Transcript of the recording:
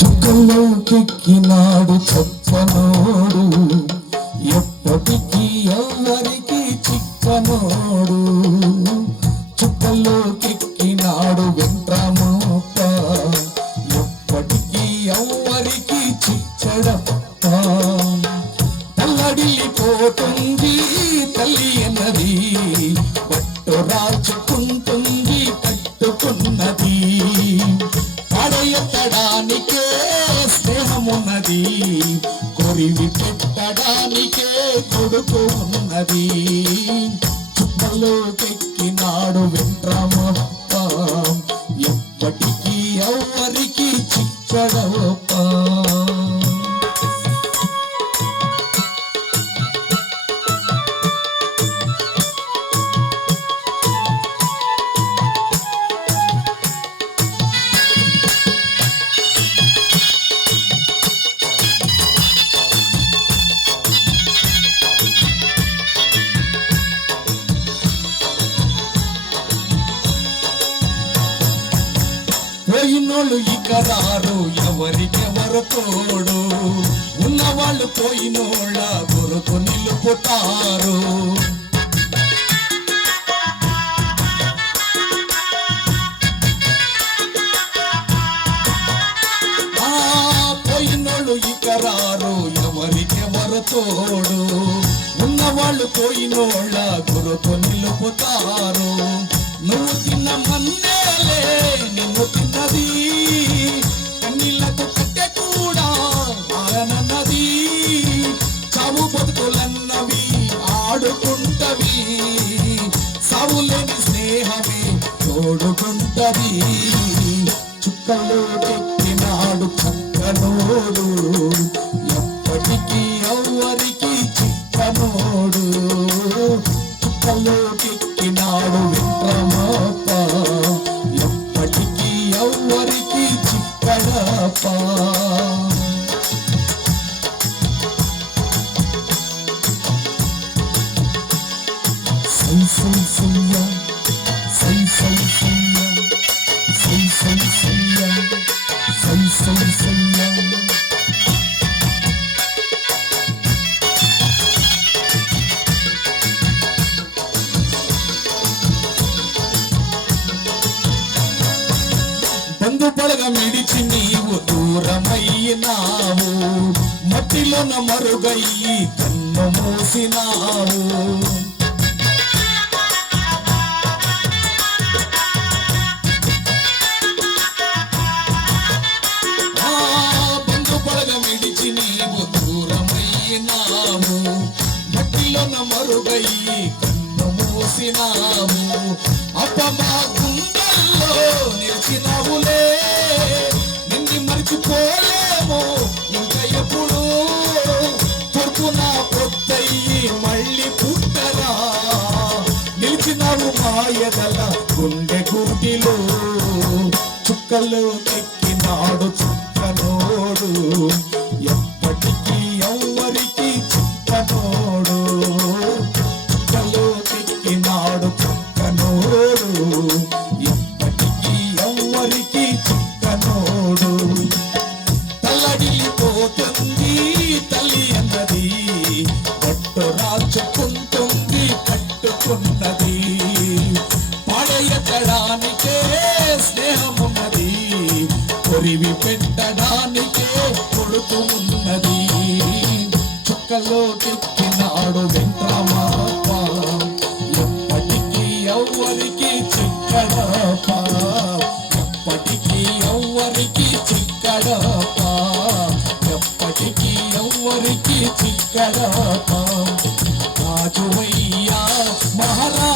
చుక్కలోకెక్కినాడు చప్పనోడు, ఎప్పటికీ ఎవరికి చిక్కనోడు. చుక్కలోకెక్కినాడు వెంట్రమప్ప, ఎప్పటికీ ఎవరికి చిచ్చడప్ప. తల్లడిల్లిపోతుంది తల్లి అన్నది, పట్టు రాచుకుంటుంది కట్టుకున్నది. పడయెత్తడానికే స్నేహమున్నది, కొరివి పెట్టడానికే కొడుకు ఉన్నది. చుక్కలోకెక్కినాడు వెంట్రమప్ప, ఎప్పటికీ ఎవరికి చిక్కడవప్ప. పోయినోళ్ళు ఇక రారు, ఎవరికెవరు తోడు. ఉన్నవాళ్ళు పోయినోళ్ళ గురుతు నిలుపుతారు. పోయినోళ్ళు ఇక రారు, ఎవరికెవరు తోడు. ఉన్నవాళ్ళు పోయినోళ్ళ గురుతు నిలుపుతారు. నువ్వు తిన్న మన్నేలే నిన్ను తిన్నది, కన్నీళ్లకు కట్టె కూడా ఆరనన్నది. చావు బతుకులన్నవి ఆడుకుంటవి, సావులేని స్నేహమే తోడుకుంటది. చుక్కలోకెక్కినాడు చక్కనోడు, ఎప్పటికీ ఎవరికి చిక్కనోడు. చుక్కలోకెక్కినాడు వెంట్రమప్ప, ఎప్పటికీ ఎవరికి చిక్కడప్ప. సై సై సయ్య, సై సై సయ్య, సై సై సయ్య, సై సై సయ్య. బంధు పడగ మిడిచి నీవు దూరమయ్యినావు, మట్టిలోన మరుగయ్యి కన్ను మూసినావు. బంధు పడగ మిడిచి నీవు దూరమయ్యినావు, మట్టిలోన మరుగయ్యి కన్ను మూసినావు. అప్పమా గుండెల్లో నిలిచినావులే, నిన్ను మరిచిపోలేమో ఇంకా ఎప్పుడు. పొడుకున పొద్దయ్యి మళ్ళీ పుట్టరా, నిలిచినావు మాయగల గుండె గూటిలో. చుక్కలోకెక్కినాడు చిక్కనోడు, ఎప్పటికీ ఎవరికి చిక్కనోడు. చుక్కలోకెక్కినాడు చిక్కనోడు, ఎప్పటికీ ఎవరికి చిక్కనోడు. తల్లడిల్లిపోతుంది తల్లి అన్నది, పట్టు రాచుకుంటుంది కట్టుకున్నది. పాడెయ్యడానికే స్నేహమున్నది, కొరివి పెట్టడానికే కొడుకు ఉన్నది. చుక్కలోకెక్కినాడు వెంట్రమప్ప, ఎప్పటికీ ఎవరికి చిక్కడప్ప, ఎప్పటికీ ఎవరికి చిక్కడప్ప, ఎప్పటికీ ఎవరికి చిక్కడప్ప. రాజువయ్యా మహారాజు